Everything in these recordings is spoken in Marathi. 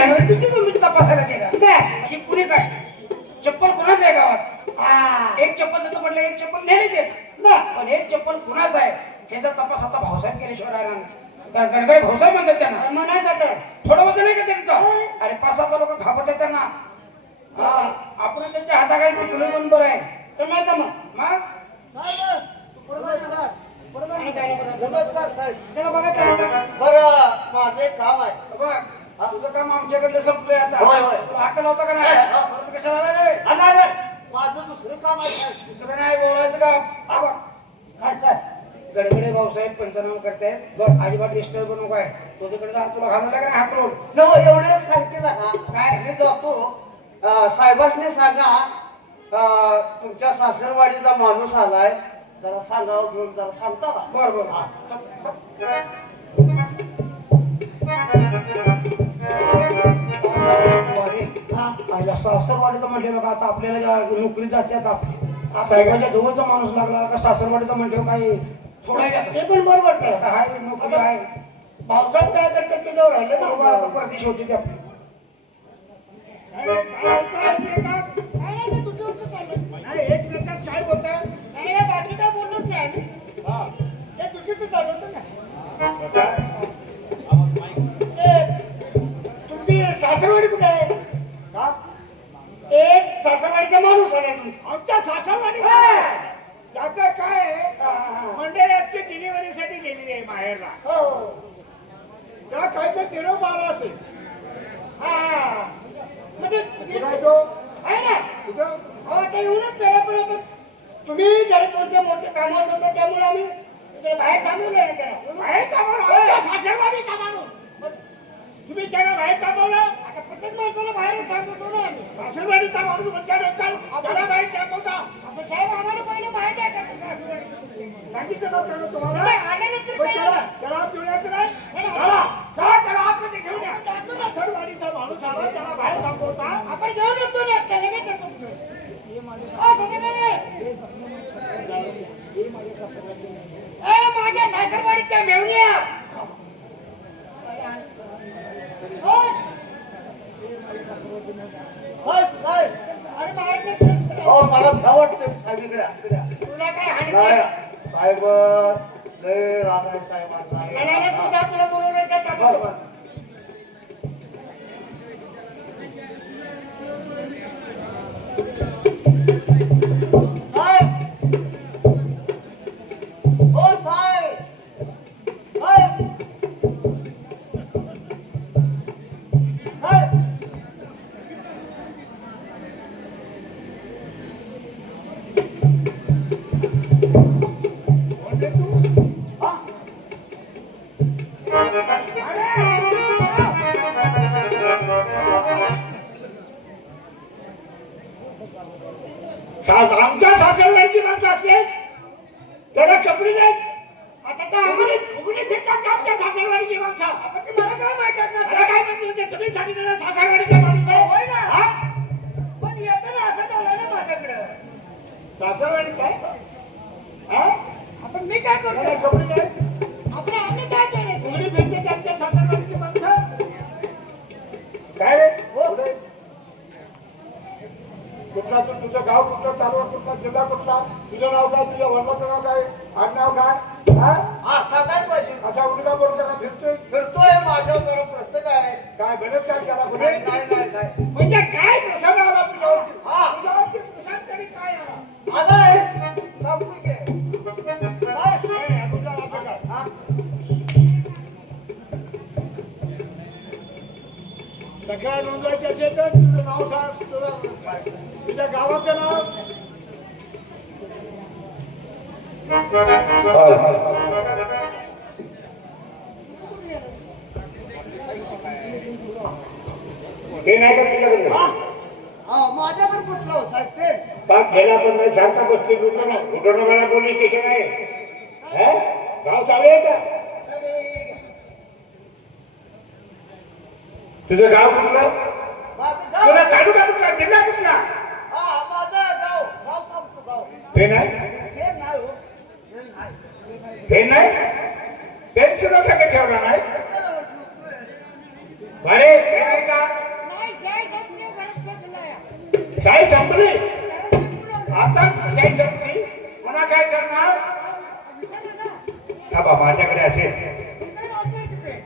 तुम्ही तपासायला गेला म्हणजे पुणे काय चप्पल कुणाच आहे गावात एक चप्पल देतो म्हटलं एक चप्पल नेले देत पण एक चप्पल कुणाच आहे ह्याचा तपास आता भाऊसाहेब केल्याशिवाय राहणार तर गडगड भाऊसाहेब म्हणतात त्यांना म्हणायचं थोडं वजन आहे का त्यांचं अरे 5-7 लोक घाबरतात त्यांना आपण त्यांच्या हाताखाली टिकलोय पण बरं आहे तर नाही का मग नमस्कार साहेब. त्याला बघा बरं माझे काम आहे बघ तुझं काम आमच्याकडलं संपलंय आता होय, होय. तुला हाकल होता का नाही परत कशाला आला रे आला माझं दुसरं काम आहे साहेब. दुसरं नाही बोलायचं का काय काय गडगडे भाऊसाहेब पंचनामा करतायत बघ अजिबात डिस्टर्ब नको आहे तो तिकडे जा तुला घालवला का नाही हाकलून नव एवढे सांगतील ना काय? मी जातो साहेबांनी सांगा तुमच्या सासरवाडीचा माणूस आलाय जरा सांगावं घेऊन जरा सांगता का बर बर आईला सासरवाडीचा म्हटलं का आता आपल्याला नोकरी जात्यात आपली साहेबांच्या जवळचा माणूस लागला का सासरवाडीचा म्हटलं काय थोडा ते पण बरोबर आता हाय नोकरी आहे पावसात काय करतात त्याच्यावर राहिलं बरोबर आता परदेश होती ते आपली एकमेकात काय बोलताय बाकी काय बोललोच नाही ते तुझीच चालू होतं ना तुमची सासरवाडी कुठे आहे का एक सासरवाडीचा माणूस आलाय तुमचा आमच्या सासरवाडी त्याचं काय मंडळाची डिलिव्हरीसाठी गेलेली आहे माहेरला हो त्या काहीतरी निरोप आला असेल हा म्हणजे तो आहे ना कुठं हो ते येऊनच गेला पण आता तुम्ही जरा कोणत्या मोठ्या कामात होता त्यामुळे आम्ही ते बाहेर थांबवलं ना त्याला बाहेर कामाला आमच्या सासरवाडी कामाला तुम्ही त्याला बाहेर कामाला आता प्रत्येक माणसाला बाहेर थांबवतो ना आम्ही सासरवाडीचा माणूस म्हटल्यानंतर त्याला बाहेर कामवता आपण साहेब आम्हाला पहिले माहिती आहे का ते सासरवाडी सांगितलं नव्हतं ना तुम्हाला नाही, आल्यानंतर पण कळलं ना. त्याला पिवळ्याचं नाही नाही, चला, चला, त्याला आतमध्ये घेऊन या जातो ना. सासरवाडीचा माणूस आला त्याला बाहेर कामवता आपण घेऊन येतो ना त्याला नाही जातो माझ्या सासरवाडीच्या मेवण्या साहेब साहेब अरे मारत हो मला भ्या वाटतंय साहेब इकडे तुला काय हानी नाही साहेब लय राग आहे साहेबांचा नाही तुझ्या तुला बोलवण्याचा बरं, बरं. साहेब हो साहेब साहेब साहेब कोण रे तू हा आमच्या सासरवाडीची माणसं असले त्याला कपडे नाहीत आता काय आम्हाला उघडी फिरतात का आमच्या सासरवाडीची माणसं आपण ते मला काय माहिती मला असणार काय म्हणत होते तुम्ही सांगितलं सासरवाडीचा माणूस आहे होय ना. हा? पण येताना असं झालं ना माझ्याकडं सासरवाडी काय हा? आपण मी काय त्याला करतो कपडे नाहीत आपण आम्ही काय करायचं उघडी फिरतात आमच्या सासरवाडीची माणसं काय रे पुढे. कुठला तू तुझं गाव कुठलं तालुका कुठला जिल्हा कुठला तुझं नाव काय तुझ्या वडिलाचं नाव काय आडनाव काय हा असा काय पाहिजे असा उलटी का बोलतो का फिरतोय माझ्यावर जरा प्रसंग आहे काय गणित काय केला पुढे नाही म्हणजे काय प्रसंग आला तुझ्यावरती तुझ्यावरती प्रसंग तरी काय आला आलाय सांगतो की साहेब तुझ्या असं काय हा तक्रार नोंदवायची असेल तर तुझं नाव सांग तुझ्या गावाचं नाव हे नाही का तुझ्याकडे माझ्याकडे कुठलं हो साहेब ते पाक गेला पण नाही सारखा बसते उठवणं मला बोलणे स्टेशन आहे गाव चालू आहे का तुझं गाव कुठलं माझं तुला गाव तालुका कुठला जिल्हा कुठला हा माझं गाव गाव सांगतो गाव ते नाही ते नाही हो ते नाही ते नाही ते सुद्धा सगळं ठेवलं नाही कशाला हो ठेवतोय? अरे काय का नाही शाही संपली घरात फेकलाय शाही संपली घरात फेकून आता शाही संपली पुन्हा काय करणार विसरलं ना थांबा माझ्याकडे असेल तुमचं नाव नाही तिकडे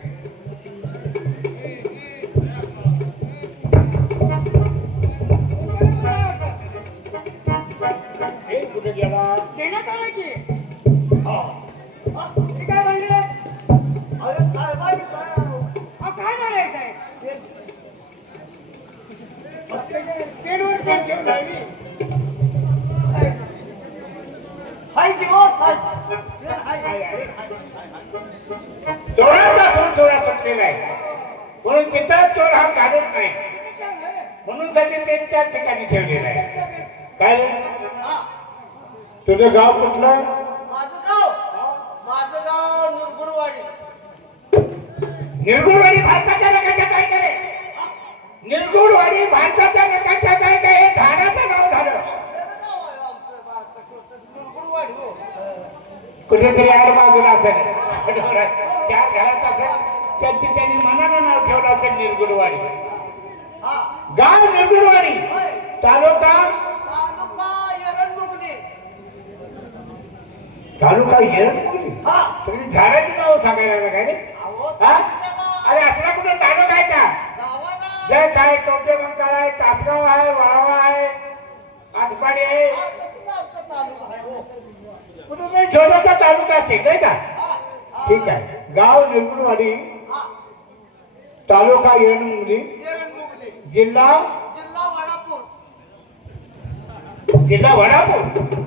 तुमच्याकडे काय होतं? हे कुठे गेला देण्यात आलं की हा. ते काय म्हणलं अरे साहेबांनी काय अहो काय झालंय साहेब पेनवर पेन ठेवलाय मी हाय दिवस हाय चोराचा खून चोरा सुटलेला आहे म्हणून तिथं चोर हा घालत नाही म्हणून साठी ते त्याच ठिकाणी ठेवलेला आहे काय रे तुझं गाव कुठलं माझं गाव निरगुडवाडी निरगुडवाडी भारताच्या नकाशात आहे का रे निरगुडवाडी भारताच्या नकाशात आहे का हे झाडाचं नाव झालं निरगुडवाडी हो कुठेतरी आडबाजूला असेल चार घरात असेल त्यांनी मनानं नाव ठेवलं असेल निरगुडवाडी हा गाव निरगुडवाडी तालुका तालुका एरंडमुगली तालुका येरडमुली हा सगळी झाडाची नाव सांगायला लागला काय रे अहो हा? अरे असला कुठं तालुका आहे का गावाला जय काय कवटे मंकाळ आहे तासगाव आहे वाळवा आहे आटपाडी आहे हा तसं आमचा तालुका आहे हो कुठेतरी छोटासा तालुका असेल नाही का हा हा ठीक आहे गाव निरगुडवाडी हा तालुका येरडमुली एरंडमुगली जिल्हा जिल्हा वाडापूर जिल्हा वडापूर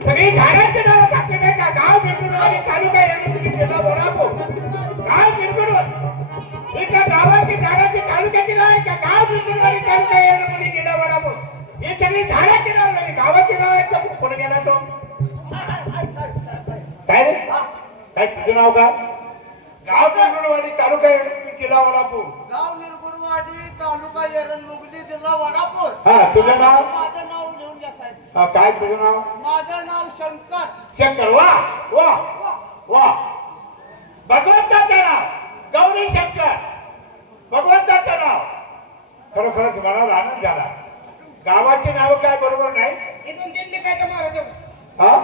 सगळी झाडांची नावं सांगते नाही का गाव निरगुडवाडी तालुका येरडमुली जिल्हा वडापूर गाव निरगुडवाडी एका गावाची झाडाची तालुक्याची नाव आहे का गाव निरगुडवाडी तालुका येरडमुली जिल्हा वडापूर ही सगळी झाडाची नाव नाही गावाची नाव आहेत का कोण गेला तो काय रे काय तुझं नाव का गाव निरगुडवाडी तालुका येरडमुली जिल्हा वडापूर गाव निरगुडवाडी तालुका एरंडमुगली जिल्हा वाडापूर हा तुझं नाव माझं नाव लिहून घ्या साहेब हा, काय तुझं नाव माझं नाव शंकर शंकर वा वा वा भगवंताचं नाव गौरी शंकर भगवंताचं नाव खरोखरच मला आनंद झाला गावाची नाव काय बरोबर नाही हे दोन तीन लिखायचं मारा तेवढं हा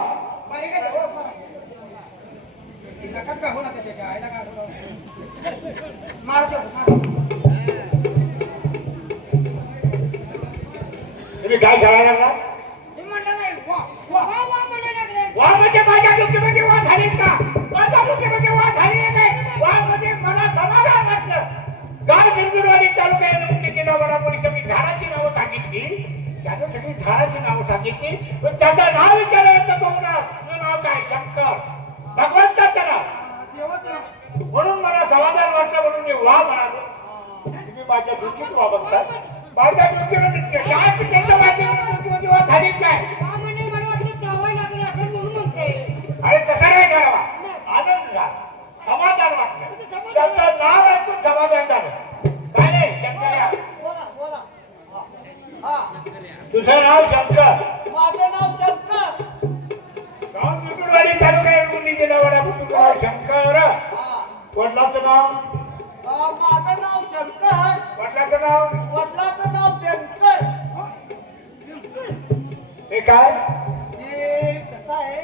मारे काय तेवढं मारा हे नकाच का हो ना त्याच्या आईला का मारा तेवढं मारा तुम्ही काय करायला लागला ते म्हणलं नाही वा वा वा वा म्हणायला लागले वा म्हणजे माझ्या डोक्यामध्ये वा झाली का माझ्या डोक्यामध्ये वा झाली नाही वा म्हणजे मला समाधान वाटलं गाव निरगुडवाडी तालुका येरडमुली जिल्हा वडापुरी सगळी झाडाची नावं सांगितली त्यानं सगळी झाडाची नावं सांगितली पण त्याचं नाव विचारलं तर तो म्हणा तुझं नाव काय शंकर भगवंताचं नाव देवाचं नाव म्हणून मला समाधान वाटलं म्हणून मी वा म्हणालो तुम्ही माझ्या डोक्यात वा बघता माझ्या डोक्यामध्ये काय की त्याच्या डोक्यामध्ये वा झाली काय वा म्हणे मला वाटलं चावायला लागलं असेल म्हणून म्हणते अरे तसा नाही करावा आनंद झाला समाधान वाटलं त्याचं नाव ऐकून समाधान झालं काय नाही शंकर्या बोला बोला हा तुझं नाव शंकर माझं नाव शंकर गाव निरगुडवाडी तालुका येरडमुली जिल्हा वडापूर तुझं नाव शंकर हा वडिलाचं नाव माझं नाव शंकर वडिलाचं नाव वडिलाचं नाव व्यंकर हे काय हे कसं आहे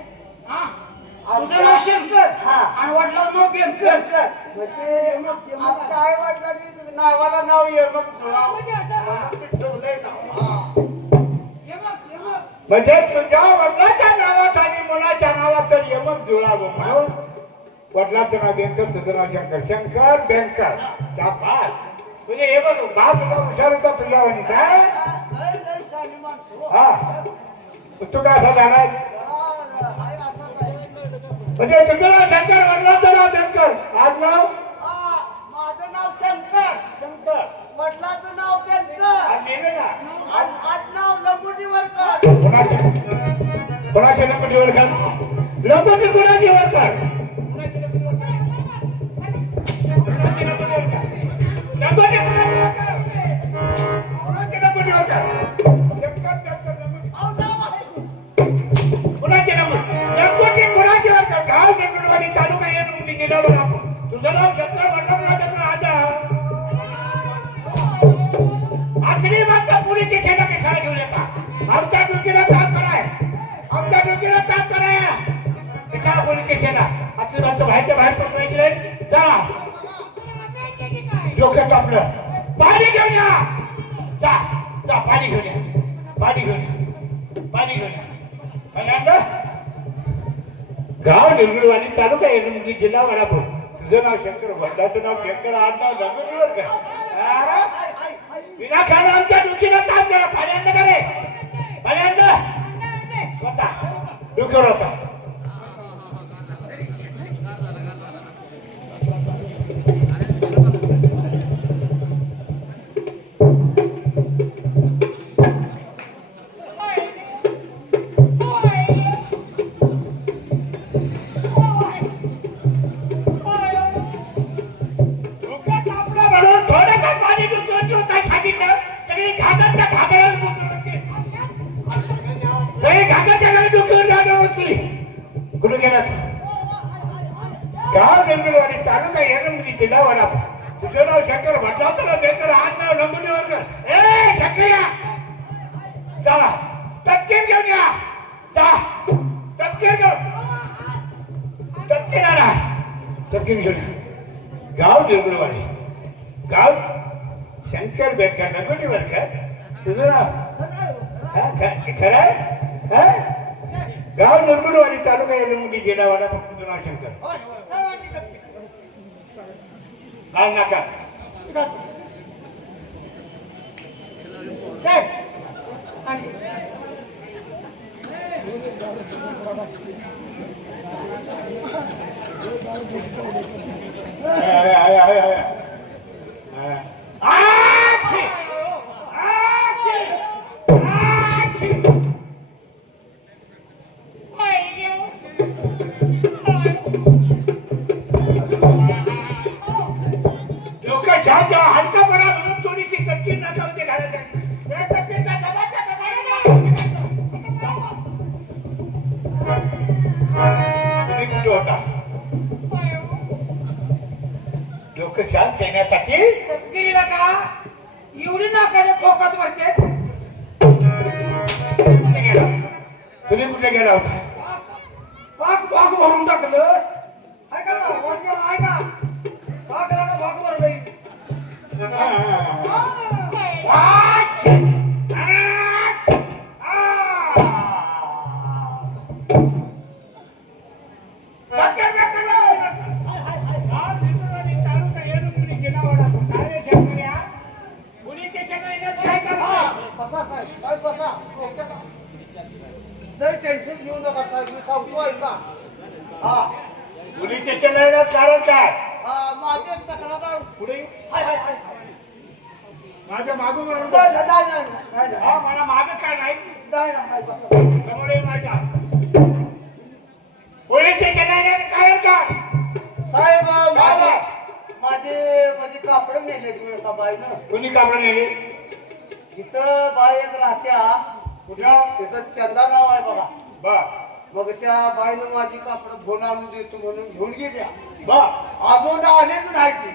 हा तुझं नाव शंकर हा. आणि वडिलांचं नाव व्यंकर म्हणजे आमच्या आई वडिलांनी नावाला नाव यमक जुळा म्हणजे असं म्हणून ते ठेवलंय नाव हा. हे बघ हे बघ म्हणजे तुझ्या वडिलाच्या नावाचं आणि मुलाच्या नावाचं यमक जुळावं म्हणून वडिलाचं नाव व्यंकर तुझं नाव शंकर शंकर व्यंकर शाबास म्हणजे हे बघ बाप तुझा हुशार होता तुझ्या वाणी काय लय लय शानी माणसं हो. हा तू काय असा झालाय जरा हाय असाच आहे. म्हणजे तुझं नाव शंकर वडिलाचं नाव व्यंकर आज नाव हा, माझं नाव शंकर शंकर वडिलाचं नाव व्यंकर आज लिहिलं ना आणि आज नाव लंगुटीवरकर कोणाचं कोणाच्या लंगोटीवर कर लंगोटी कोणाची वर कर लंगोटी कोणाची लंगोटीवर कर शंकर शंकर लंगोटी अहो, नाव आहे. कोणाची लंगोटी कोणाची वर कर गाव निरगुडवाडी तालुका येरडमुली जिल्हा वडापूर तुझं नाव शंकर वडिलांचं नाव व्यंकर आता जा जा पाणी घेऊन या पाणी घेऊन या पाणी घेऊन या आणि आता गाव निर्गुणवाडी तालुका एरंडोली जिल्हा वडापूर तुझं नाव शंकर वडिलाचं नाव शंकर आडनाव नंगुटीवर का विनाकारण आमच्या डोकीला ताप दिला पाण्यात का रे पाण्यात होता डोक्यावर होता कुठे गेला गाव निर्गुणवाडी तालुका एरंडोली जिल्हा वडापूर तुझं नाव शंकर भटलाचं नाव बेकर आज नाव नंबुटीवर कर ए शंकर्या चला तपकीर घेऊन या जा तपकीर घेऊन तपकीर आणा तपकीर घेऊन या गाव निर्गुणवाडी गाव शंकर बेकर नंबुटीवर कर तुझं नाव खरं आहे गाव निर्गुणवाडी तालुका एरंडोली जिल्हा वडापूर तुझं नाव शंकर लाल नाका साहेब आणि हलका पडा म्हणून थोडीशी चटकी नाकामध्ये घालायची तुम्ही कुठे होता डोकं शांत येण्यासाठी तपकिरीला का एवढी नाकाने खोकात वरते तुम्ही कुठे गेला होता भाग भाग भरून टाकलं ऐका ना वास गेला ऐका भाग लागा भाग भरलंय जर टेन्शन घेऊ नका साहेब मी सांगतो ऐका हा पोलीस स्टेशन कारण काय माझी एक तक्रार आहे. पुढे हाय हाय हाय माझ्या मागून म्हणून नाही नाही हा मला माग काय नाही नाही बसा. समोर आहे माझ्या पोलीस स्टेशन कारण काय साहेब माझे कापड नेले तुम्ही एका बाईनं कोणी कापड नेले इथं बाई एक राहत्या कुठं तिथं चंदा नाव आहे बघा बर मग त्या बाईनं माझी कापड धुवून आणून देतो म्हणून घेऊन गेल्या बर अजून आलेच नाही ती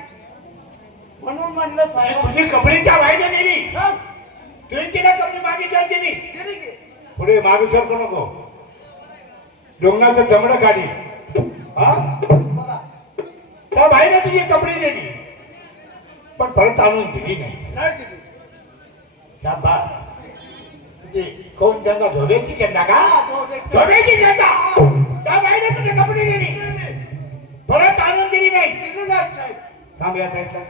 म्हणून म्हणलं साहेब तुझी कपडीच्या बाईने नेली तुम्ही तिला कपडी मागितली दिली गेली की पुढे मागे सरकू नको डोंगराचं चमडं काढी हा बघा त्या बाईने तुझी कपडे दिली पण परत आणून दिली नाही नाही दिली शाबास तुझी कोण त्यांना धोबेची चंदा का धोबेची. धोबेची चंदा त्या बाईने तुझे कपडे दिली परत आणून दिली नाही दिली नाही साहेब थांब या साईडला